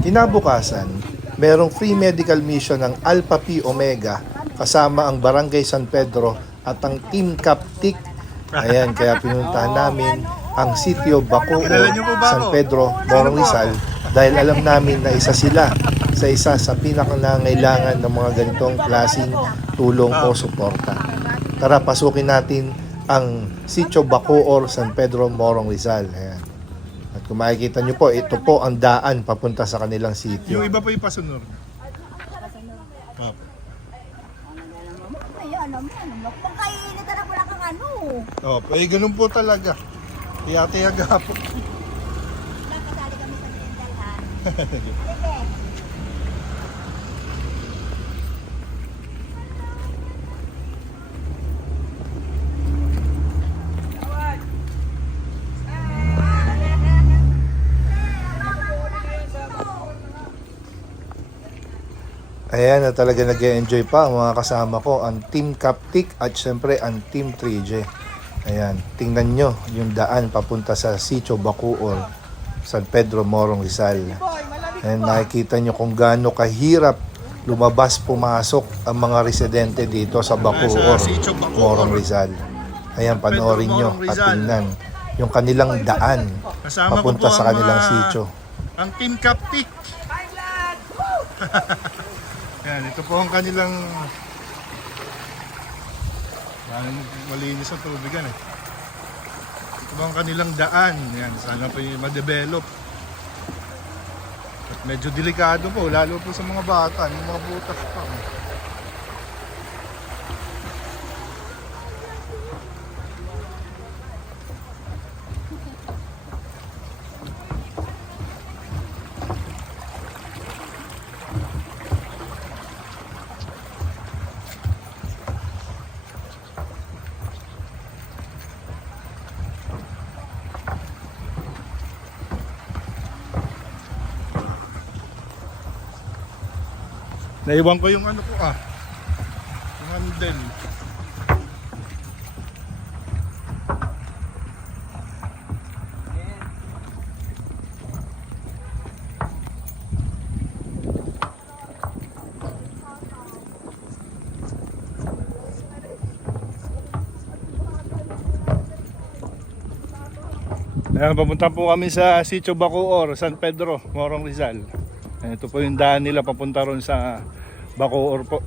Kinabukasan, merong free medical mission ng Alpha Pi Omega kasama ang Barangay San Pedro at ang Team Captic. Ayan, kaya pinuntahan namin ang sitio Bacoor, San Pedro, Morong Rizal dahil alam namin na isa sila sa pinakanangailangan ng mga ganitong klaseng tulong o suporta. Tara, pasukin natin ang sitio Bacoor, San Pedro, Morong Rizal. Ayan. At kung makikita nyo po, ito po ang daan papunta sa kanilang sitio. Yung iba po yung pasunod. Ay, alam mo, pagkainitan na pala kang ano. Ganun po talaga. Tiyaga po. Nakasali kami sa mental ha. Sige. Ayan, na talaga nag-enjoy pa ang mga kasama ko, ang Team Captic at syempre ang Team 3J. Ayan, tingnan nyo yung daan papunta sa sitio Bacoor, San Pedro, Morong Rizal. Ayan, makikita nyo kung gaano kahirap lumabas pumasok ang mga residente dito sa Bacoor, Morong Rizal. Ayan, panoorin nyo at tingnan yung kanilang daan papunta sa kanilang sitio. Ang Team Captic. Yan, ito po ang kanilang malinis ang tubigan eh. Ito po ang kanilang daan. Yan, sana po yung ma-develop. At medyo delikado po, lalo po sa mga bata, yung mga butas pa. Naiwan ko yung ano ko yung handle. Ayan, papunta po kami sa sitio Bacoor, San Pedro, Morong Rizal. Ito po yung daan nila papunta ron sa Bacoor po.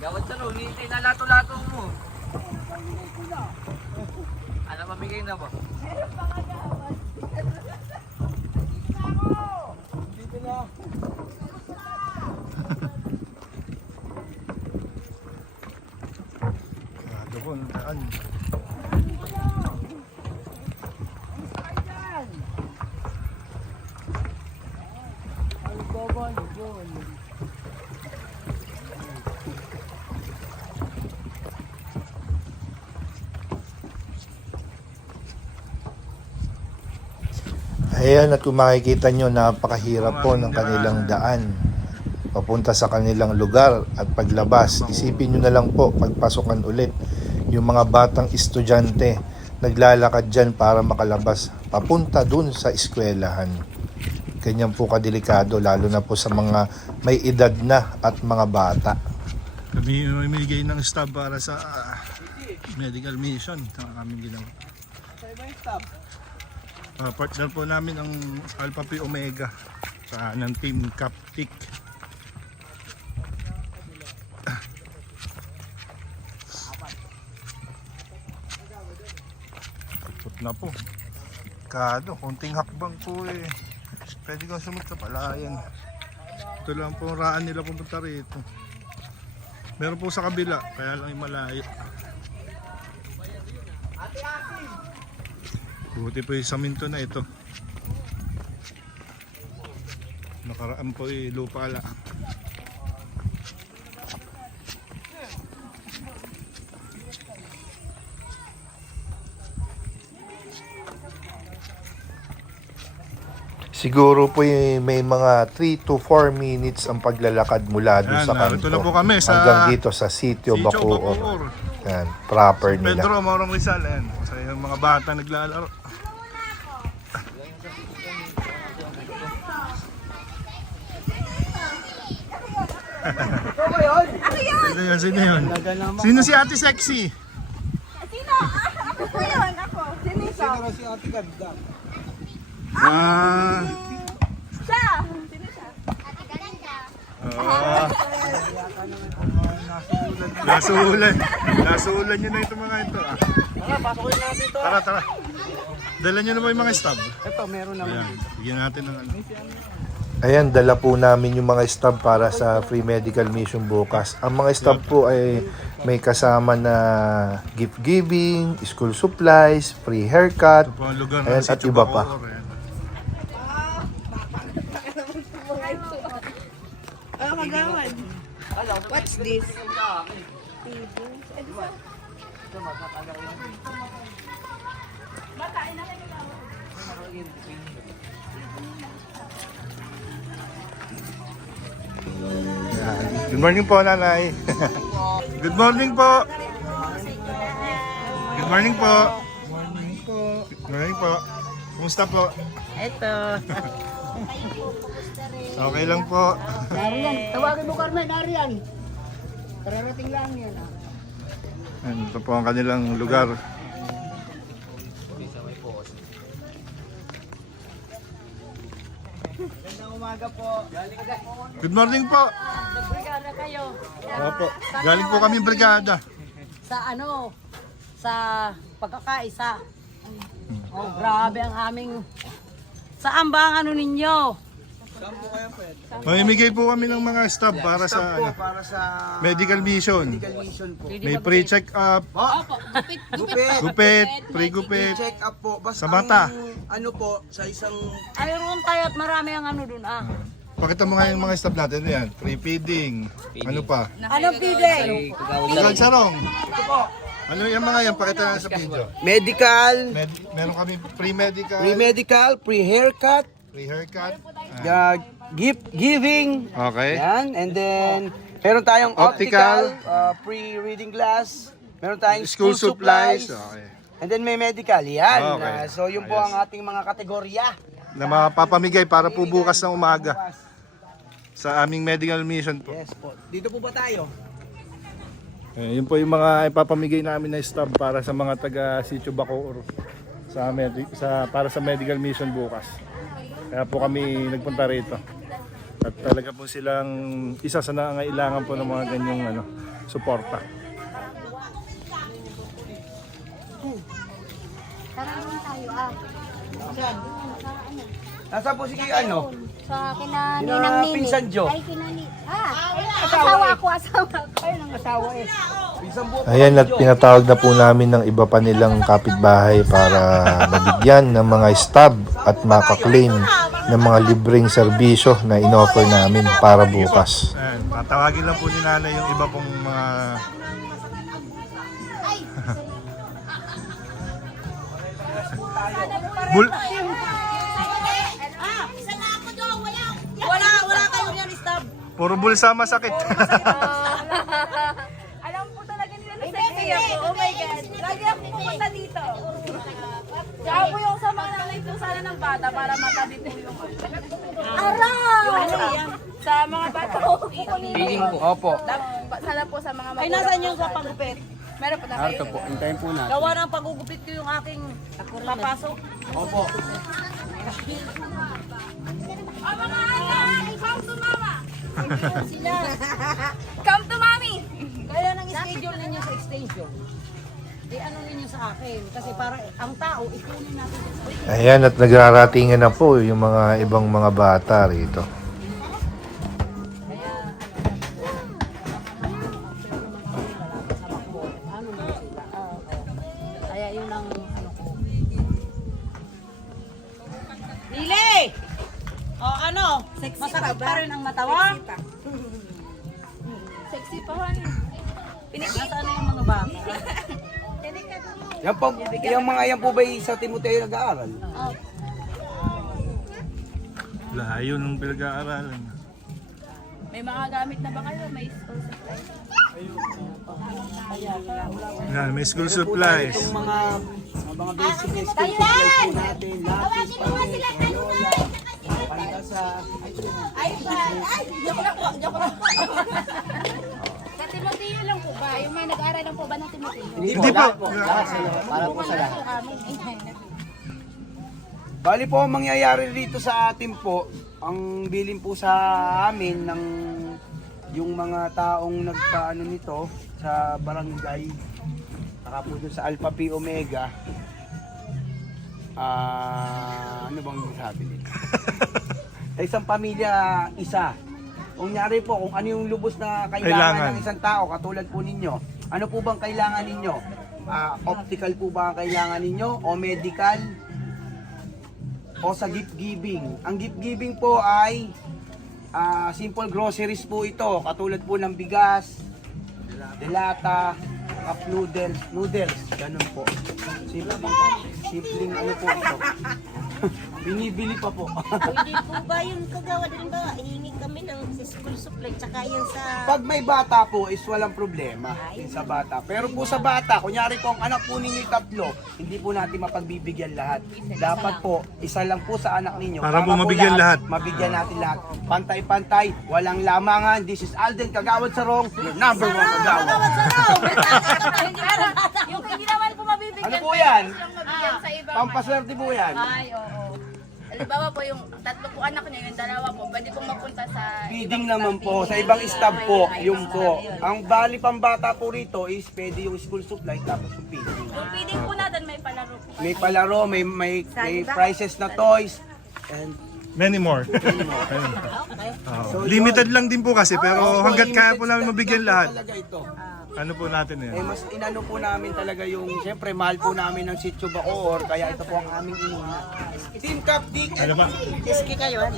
Gawad sa loob, hintay na lato-lato mo. Alam, mamigay na ba? Dito na. Kado po, daan. Ayan, at kung makikita nyo, napakahirap po ng kanilang daan papunta sa kanilang lugar at paglabas. Isipin nyo na lang po, pagpasukan ulit, yung mga batang estudyante naglalakad dyan para makalabas papunta dun sa eskwelahan. Ganyan po kadelikado, lalo na po sa mga may edad na at mga bata. Kami mamimigay ng stab para sa medical mission. Saka kami ginawa. Partner po namin ang Alpha Pi Omega sa ng Team Captic. Put na po. Kado, konting hakbang po eh. Pwede kang sumunod sa palayan. Ito lang po ang raan nila pumunta rito. Meron po sa kabila, kaya lang yung malayo. Buti po yung saminto na ito. Nakaraan po yung lupa ala. Siguro po may mga 3 to 4 minutes ang paglalakad mula doon Ayan, sa kanto. narito na po kami sa hanggang dito sa Sitio Bacoor. Yan, proper nila. Pedro, Morong Rizal. Ayan, sa yung mga bata naglalaro. Sino yun? Sino si Ate Sexy? Sino? Ako po yun, ako. Sino ito? Ah, Siya! Sino siya? Nasuulan nyo na itong mga ito. Tara, pasokin natin ito. Tara. Dala nyo na ba yung mga stab? Ito, meron naman. Ayan, bigyan natin ng ano. Ayan, dala po namin yung mga stub para sa free medical mission bukas. Ang mga stub po ay may kasama na gift giving, school supplies, free haircut, Ito po ang lugar ng ayan, at Sitio iba pa. Bacoor. Ayan. Oh, kagawan. What's this? Ayan. Good morning po, nanay. Good morning po. Good morning po. Good morning po. Kumusta po? Ito. Okay lang po. Nariyan, tawagin mo Carmen, nariyan. Kararating lang yan. Ayan, ito po ang kanilang lugar. Good morning po. Brigada kayo. Opo. Galing po kami brigada. Sa ano, sa pagkakaisa. Oh, grabe ang aming... Saan ba ang ano ninyo? Mamimigay po kami ng mga staff para sa ano, Para sa medical mission. mission po. May pre-check up, gupit, pre-gupit. Check up po. Basta Sa mata. ano po, sa isang Ayun tayo at marami ang ano dun ah. Pakita mo nga yung mga staff natin. Yan, free feeding. Ano pa? Ano pide? Ilan sarong? Ano yung mga yan? Pakita na sa video. medical, Meron kami pre-medical, pre-medical, pre-haircut, pre-haircut. gift giving. Okay. Yan. And then, meron tayong Optical. optical, pre-reading glass. Meron tayong School supplies. Okay. And then may medical. Yan. Okay. So, yun po Ayos. ang ating mga kategorya. Na mapapamigay para po bukas ng umaga sa aming medical mission po. Yes po. Dito po ba tayo? Yun po yung mga ipapamigay namin na stab para sa mga taga Sitio Bacoor para sa medical mission bukas. Kaya po kami nagpunta rito. At talaga po silang isa sa nangangailangan po ng mga ganyang suporta. Tara naman tayo, ah. Nasa po si ano? Sa kina Kina Ninang Nini. Pinsan Jo. Ay, kina ni... asawa ko. Ayun ang asawa eh. Isang buo. Ayan, at pinatawag na po namin ng iba pa nilang kapitbahay para mabigyan ng mga stub at makaklaim ng mga libreng serbisyo na inoffer namin para bukas. Ayan, tatawagin lang po ni nanay yung iba pong mga Wala kayo yan, stop. puro bulsa masakit. Alam po talaga nila na sexy ako. Oh my God. Lagi ako pupunta dito. Tsaka po yung sa mga nanay po sana ng bata para matabi po yung Araw! Sa mga bata ko. Feeling po. Opo. Sana po sa mga Ay, nasan yung sa pagupit? Meron po tayo. Ito po. Hintayin po natin. Gawa ng pagugupit ko yung aking papasok. Opo. Oh, mga anak! Come to mama! Come to mommy! Kaya nang schedule ninyo sa extension. Ano ninyo sa akin? Kasi para ang tao, ikunin natin. Ayan, at nagraratingan na po yung mga ibang mga bata rito. Kaya yun ang ano ko. Lili! O ano? Masakit pa rin ang matawa? Sexy pa man. Nasaan na yung mga bata? Yan po, yung mga yan po ba sa Timoteo nag-aaral? Layo ng pinag-aaralan. May mga gamit na ba kayo? May school supply? Yan, may school supplies. Itong mga basic na school supplies po natin. Lapis, papel, crayola, pantasa. Ay, joke lang po, joke lang po. Sa Timoteo lang po ba? Yung may nag-aaral lang po ba ng Timoteo? Hindi Lahat po. Lahat sa para po sa lahat. Amin. Bali po, ang mangyayari dito sa atin po, ang bilin po sa amin ng yung mga taong nagpaano nito sa barangay, saka po doon sa Alpha Pi Omega. Ano bang sabi nito? Sa isang pamilya, isa. Kung nyari po, kung ano yung lubos na kailangan ng isang tao, katulad po ninyo, ano po bang kailangan ninyo? Optical po ba ang kailangan ninyo? O medical? O sa gift giving? Ang gift giving po ay simple groceries po ito, katulad po ng bigas, delata, cup noodles, ganun po. Simpleng ano po ito. Binibili pa po. Hindi po ba yung kagawa din ba? Hihingi kami ng school supply tsaka yung sa... Pag may bata po is walang problema yun sa bata. Pero po sa bata, kunyari po ang anak po ninyo tatlo, hindi po natin mapagbibigyan lahat. Dapat po, isa lang po sa anak ninyo. Para po Tama mabigyan lahat. Mabigyan natin lahat. Pantay-pantay, walang lamangan. This is Alden Kagawad Sarong, your number 1 kagawad. Yung hindi naman po mabibigyan. Ano po yan? Yung mabigyan sa ibang... Pampaswerte po yan. Ay, oo. Halimbawa po yung tatlo po anak niya, yung dalawa po, pwede pong mapunta sa... Feeding naman po, sa ibang staff po, yung po. Ang bali pambata po rito is pwede yung school supply tapos yung feeding. Yung feeding po natin, may palaro po. May palaro, may prizes na toys, and Many more. Oo. Limited lang din po kasi pero hanggat kaya po namin mabigyan lahat. talaga ito. Ano po natin Eh yan? mas inano po namin talaga yung, siyempre mahal po namin ng Sitio Bacoor, kaya ito po ang aming inuna. Team Captic, Ano ba? SK kayo, ano?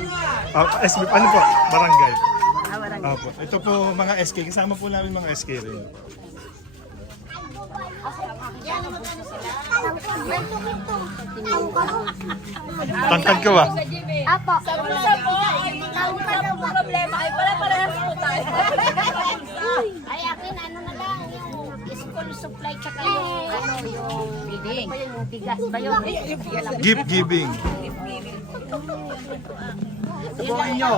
SB, ano po? Barangay. Opo. Ito po mga SK. Kasama po namin mga SK rin. Tangkad ka ba? Apo. Sa bulsa po, ay sa problema, ay pala-parehas po tayo. Ay, akin ano na lang, yung school supply tsaka yung ano, yung bidding. Ano ba yun, yung bigas ba yun? Gift giving. ito po inyo.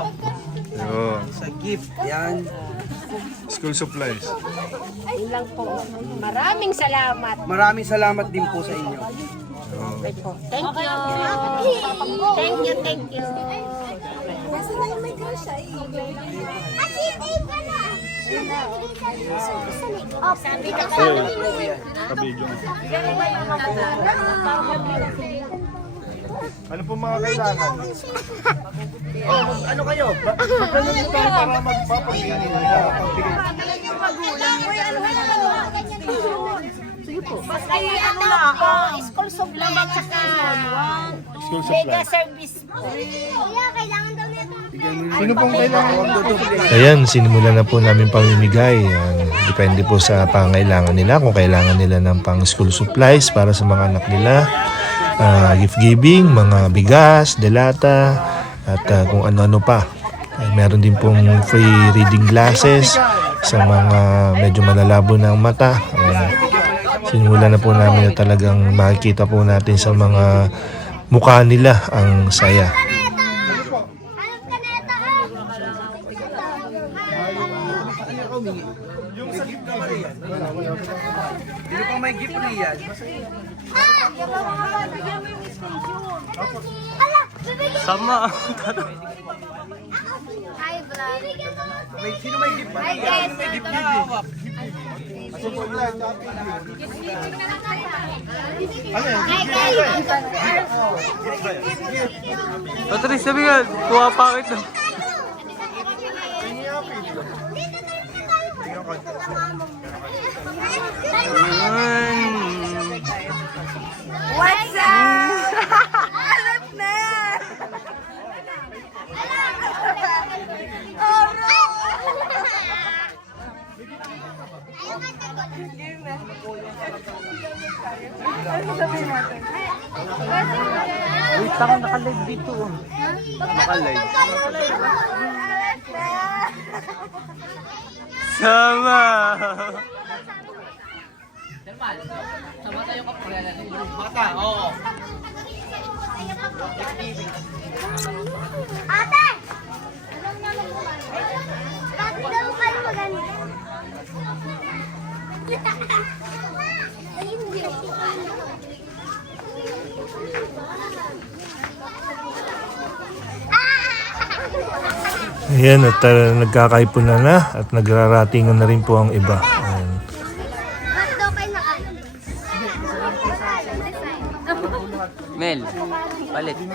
Yun. Sa gift, yan. School supplies. Yun lang po. Maraming salamat. Maraming salamat din po sa inyo. Thank you. Thank you, thank you. Nasa na yung may grasya eh. Oh, sabi ka sa Kabidyo. Ano po mga kailangan? Ano kayo? Ganun nyo tayo para magpapagbigay. Ay, ano lang po, school supply at saka School mega supplies. service po. Kuya, kailangan daw nito. Sino pong kailangan? Ayan, sinimulan na po namin pamimigay. Depende po sa pangailangan nila. Kung kailangan nila ng pang school supplies para sa mga anak nila. Gift giving, mga bigas, delata, at kung ano-ano pa. Ay, meron din pong free reading glasses sa mga medyo malalabo ng mata. Sinimulan na po namin na talagang makikita po natin sa mga mukha nila ang saya. Sino pang may gift riyan? Sama. Hi, vlog. Sino may gift riyan? Sino may gift giving? Hi, guys. Patrice, sabi nga, pumapakit na. What's up? Alam na! Uy, tanga naka-live dito. Sama. Ate! Bakit daw kayo maganda? Ayan, at nagkakaipunan na at nagraratingan na rin po ang iba. Ayan. Bakit daw kayo nakain? Mel, palit. Hindi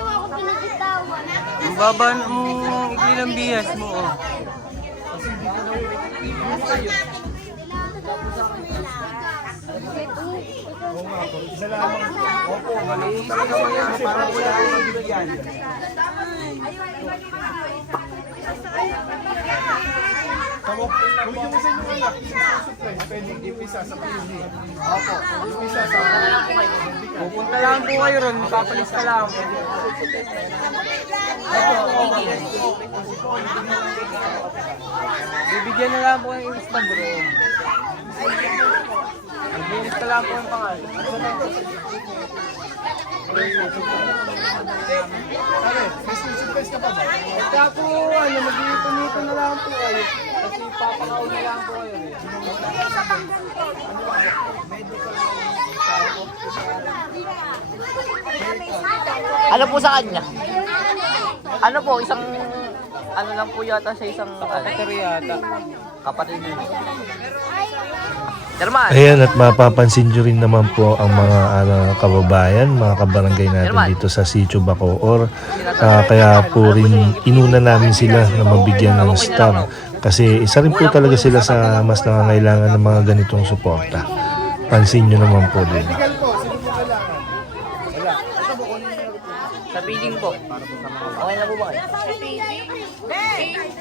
mo ako pinagitawan. Ang baba mo, ikli ng bihas mo. Oh. Opo, maliit talaga yan. Para wala akong mabibigyan. Pupunta lang po kayo ron, papalis ka lang. Bibigyan na lang po ng instant bro. Bilis ka lang po yung pangalan. Kaya po, mag-iipon-ipon na lang po kayo. Kasi papakaw na lang po kayo. Ano po sa kanya? Ano po, isang, ano lang po yata sa isang, Yata. kapatid niyo. German! Ayan, at mapapansin nyo rin naman po ang mga kababayan, mga kabarangay natin dito sa Sitio Bacoor. Kaya po rin inuna namin sila na mabigyan ng star. Kasi isa rin po talaga sila sa mas nangangailangan ng mga ganitong suporta. Pansin nyo naman po din. Sa feeding po. Okay na po ba kayo?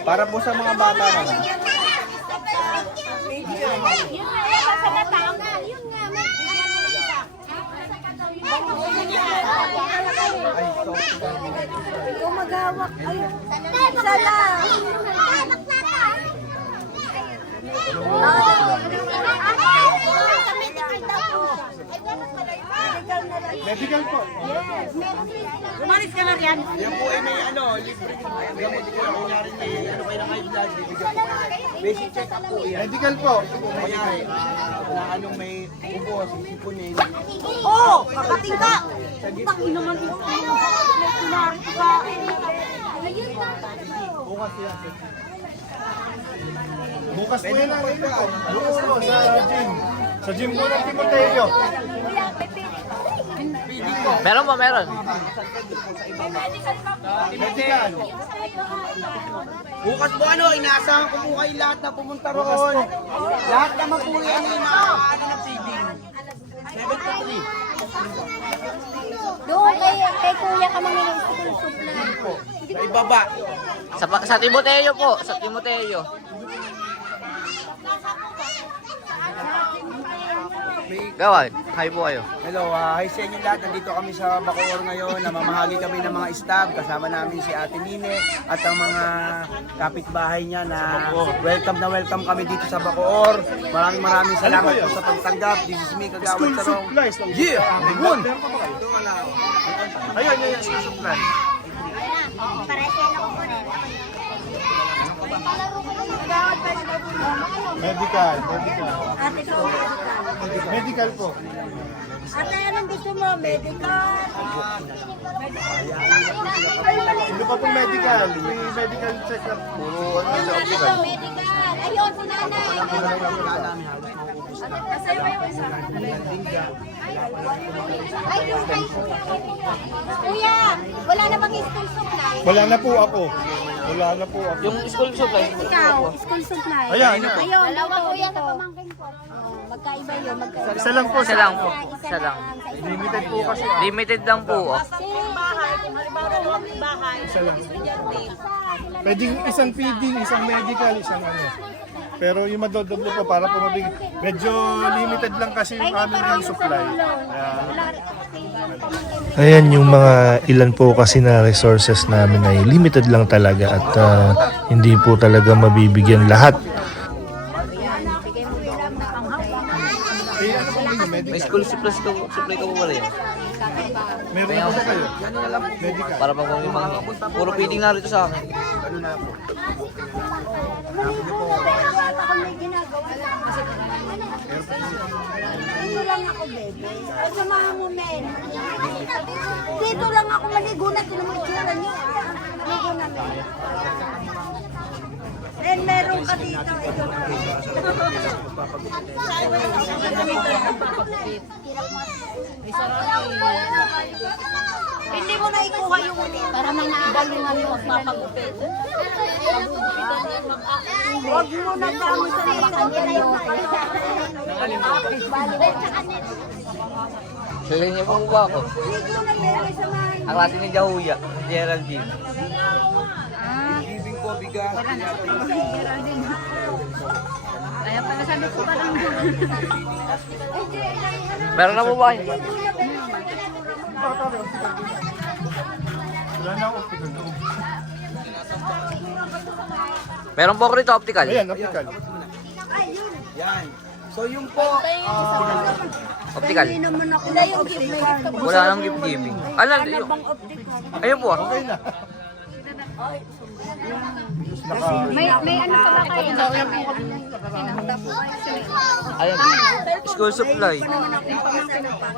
Para po sa mga bata na lang. Ikaw magawak. Ay, isa lang. Medical po. Umalis ka na riyan. Yan po ay may libre gamot ko. Kunyari may kayo ng high blood, bibigyan po kayo. Basic check up po yan. Medical po. Kunyari, na may ubo, sisipunin. Oo! Kapatid ka! Taki naman ito. Kunwari ka. Bukas po yan ang ito. Bukas po sa gym. Sa gym po ng Timoteo. Meron po, meron. Medical. Bukas po inaasahan ko po kayo lahat na pumunta roon. Lahat naman po yan ay maaari ng feeding. 7 to 3. Doon kay kuya ka mga school supply. Sa ibaba. Sa Timoteo po, sa Timoteo. Gawad, hi po kayo. Hello, hi sa inyo lahat. Nandito kami sa Bacoor ngayon. Namamahagi kami ng mga staff. Kasama namin si Ate Nine at ang mga kapitbahay niya na welcome kami dito sa Bacoor. Maraming salamat po sa pagtanggap. This is me, Kagawad Sarong. Yeah! Good! Ayun, yung school supply. Medical. Medical po. Ate, anong gusto mo? Medical? Hindi pa po medical. May medical check-up. Puro sa hospital. Medical. Ayun, si nanay. Ay, yung kay Kuya, wala na bang school supply? Wala na po ako. Wala na po ako. Yung school supply. Ikaw, school supply. Ayan. Ayun, dalawa kuya na pamangkin ko. Magkaiba yun, magkaiba. Isa lang po. Isa lang po. Isa lang. Limited po kasi. Limited lang po. Oh. Isa lang. Pwedeng isang feeding, isang medical, isang ano. Pero yung madodoble po para po mabigyan. Medyo limited lang kasi yung aming supply. Ayan yung mga ilan po kasi na resources namin ay limited lang talaga at hindi po talaga mabibigyan lahat. May school supply ka po pala yan. Meron po ba kayo? Medical. Para pag may mga puro feeding na rito sa akin. Dito lang ako, bebe. Ay, samahan mo, men. Dito lang ako maligo na. Tinan mo itsura niyo. Maligo na, men. And meron ka dito. Hindi mo na ikuha yung para may naabalungan yung magpapagupit. Huwag mo na kami sa Sila niyo po ba ako? Ang klase ni Jahuya, ni Geraldine. Giving po, bigas. Kaya pala sabi ko pa lang. Meron na po ba kayo? Wala na ako optical. Meron po ako rito optical. Ayan, optical. Yan. So yung po, Optical. Wala nang gift giving. Ano? Ayun po ah. May ano pa ba kayo? Ayun. School supply.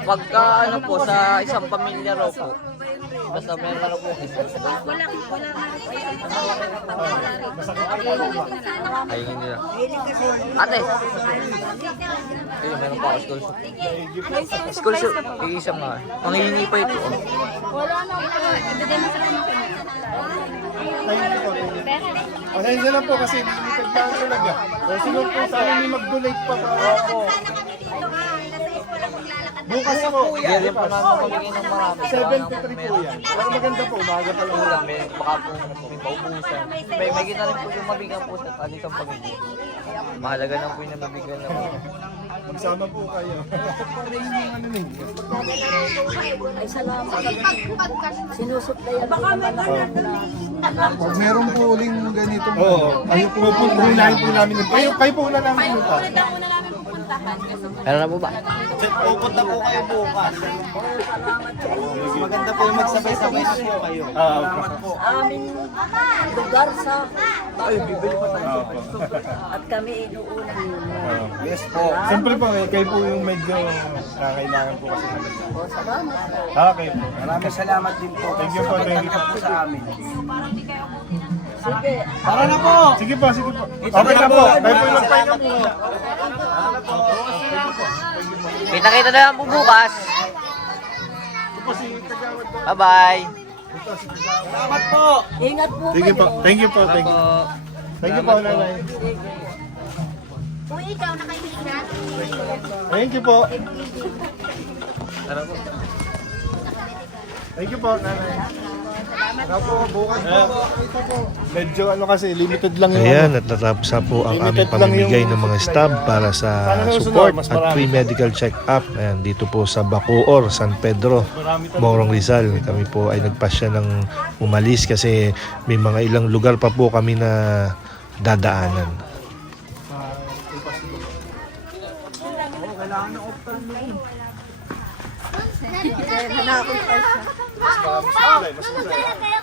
Pagka ano po sa isang pamilya raw po. Basta meron na po. Ayun hindi lang. Ate. Ayun, meron pa ako school supply. School supply. Isang nga. Manghihingi pa ito. Pasensya lang po kasi limited lang talaga. Kung sino po sa amin may mag-donate pa po. Bukas po. Hindi rin po namin mabigay ng marami. 73 po yan. Pero maganda po, umaga pa lang. Ulam, may baka po may paubusan. May gina rin po yung mabigyan po sa isang pamilya. Mahalaga na po yung nabibigyan na po. Magsama po kayo. Ano nin? Pag meron po uling ganito. Oo. Kayo po unahin po namin. Kayo po unahin namin punta. Meron na po ba? Pupunta po kayo bukas. Maganda po yung magsabay-sabay na po kayo. Salamat po. Aming lugar sa at kami inuunan nyo. Yes po. Siyempre po, kayo po yung medyo kailangan po kasi talaga. Okay po. maraming salamat din po. Thank you po, thank you po. Po sa amin. Sige, Tara na po! Sige po, sige po. Okay na po. Kayo po yung magpahinga po. Kita-kita na lang po bukas. Bye-bye. Salamat po! ingat po Sige po. kayo. Thank you po, thank you. Thank you po, nanay. Uy, ikaw nakaibigan. Thank you po. Thank you po, nanay. Ako po, bukas po. Ito po. Medyo ano kasi, limited lang yung Ayan, at natapos na po ang aming pamimigay ng mga stab para sa support at free medical check-up. Ayan, dito po sa Bacoor, San Pedro, Morong Rizal. Kami po ay nagpasya ng umalis kasi may mga ilang lugar pa po kami na dadaanan.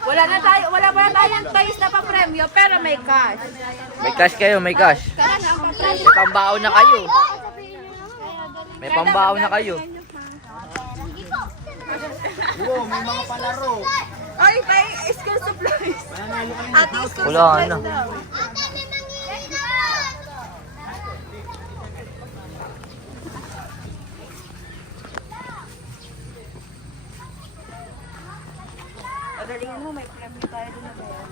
Wala pa na tayong toys na pa-premyo, pero may cash. May cash kayo, may cash. May pambaon na kayo. May pambaon na kayo. May mga palaro. Ay, may school supplies. Ate, school Wala supplies na. daw. Pagalingan mo, may premyo tayo din na bayan.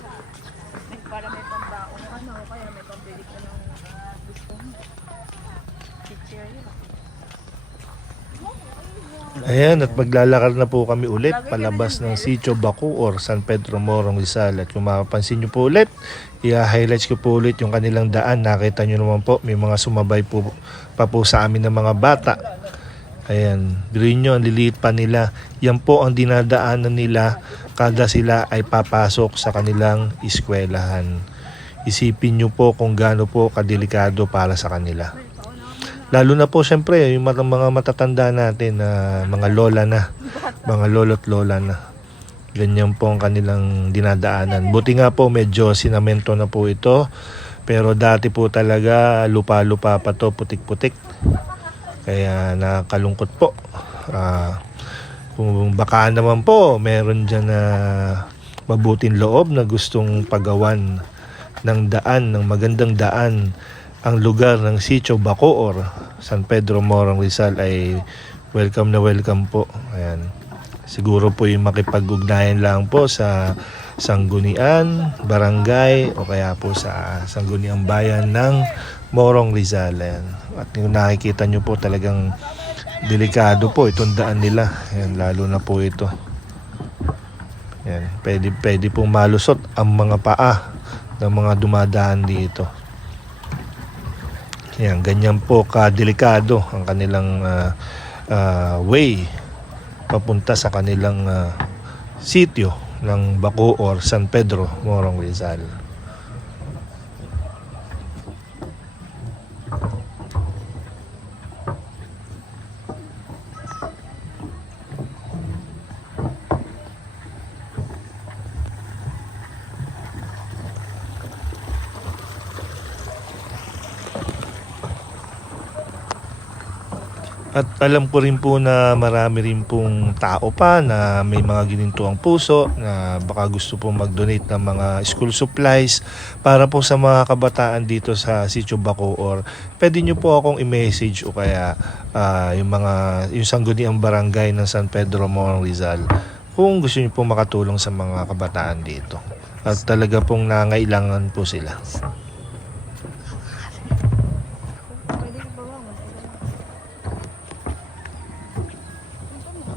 Para may pambaon. Ano, kaya may pambili ka ng gusto mo. Teacher yun. Ayan, at maglalakad na po kami ulit palabas ng Sitio Bacoor, San Pedro Morong Rizal. At kung mapapansin nyo po ulit, i-highlights ko po ulit yung kanilang daan. Nakita nyo naman po, may mga sumabay po pa po sa amin ng mga bata. Ayan, biruin nyo, ang liliit pa nila. Yan po ang dinadaanan nila kada sila ay papasok sa kanilang eskwelahan. Isipin nyo po kung gaano po kadelikado para sa kanila. Lalo na po syempre yung mga matatanda natin na mga lola na, mga lolo't lola na. Ganyan po ang kanilang dinadaanan. Buti nga po medyo sinamento na po ito. Pero dati po talaga lupa-lupa pa to, putik-putik. Kaya nakakalungkot po. Kung baka naman po meron dyan na mabuting loob na gustong pagawan ng daan, ng magandang daan, ang lugar ng Sitio Bacoor, San Pedro Morong Rizal ay welcome na welcome po. Ayan. Siguro po yung makipag-ugnayan lang po sa Sangguniang Barangay o kaya po sa Sangguniang Bayan ng Morong Rizal. Ayan. At yung nakikita nyo po talagang delikado po itong daan nila. Ayan, lalo na po ito. Ayan. Pwede pong malusot ang mga paa ng mga dumadaan dito. Yan, ganyan po kadelikado ang kanilang way papunta sa kanilang sitio ng Bacoor, San Pedro, Morong Rizal. At alam ko rin po na marami rin pong tao pa na may mga ginintuang puso na baka gusto pong mag-donate ng mga school supplies para po sa mga kabataan dito sa Sitio Bacoor. Pwede nyo po akong i-message o kaya yung Sangguniang Barangay ng San Pedro Morong Rizal kung gusto nyo pong makatulong sa mga kabataan dito. At talaga pong nangailangan po sila.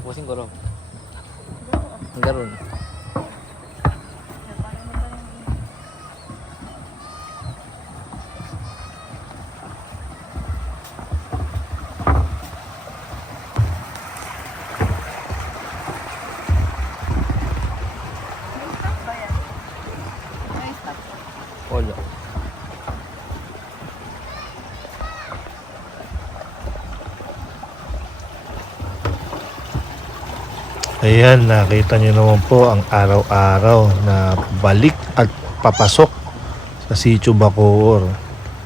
Pusing ko rin. Garon. Wala. Ayan, nakita nyo naman po ang araw-araw na balik at papasok sa Sitio Bacoor,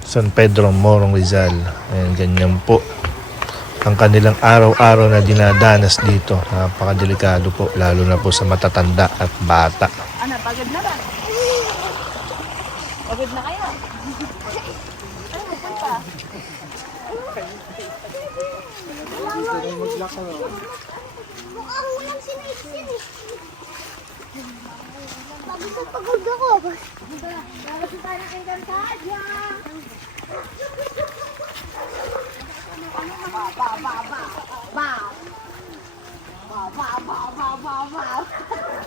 San Pedro Morong Rizal. Ayan, ganyan po ang kanilang araw-araw na dinadanas dito. Napakadelikado po, lalo na po sa matatanda at bata. Ano, pagod na ba? Pagod na kayo? Ano, punta? Mukhang walang sinaisin eh. Pagod ako. Bakit tayo nakikantadya?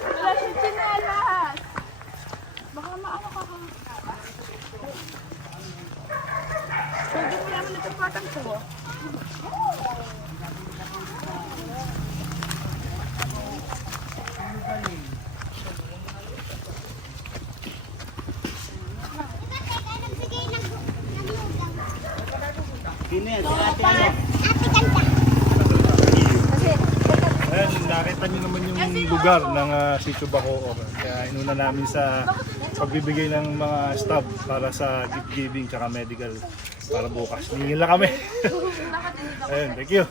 Wala siya chinelas. Baka maano ka ka. Pwede mo naman itong patang ko. Ayan, nakita niyo naman yung lugar ng Sitio Bacoor. Kaya inuna namin sa pagbibigay ng mga staff para sa gift giving tsaka medical para bukas. Ningin lang kami. Ayan, thank you.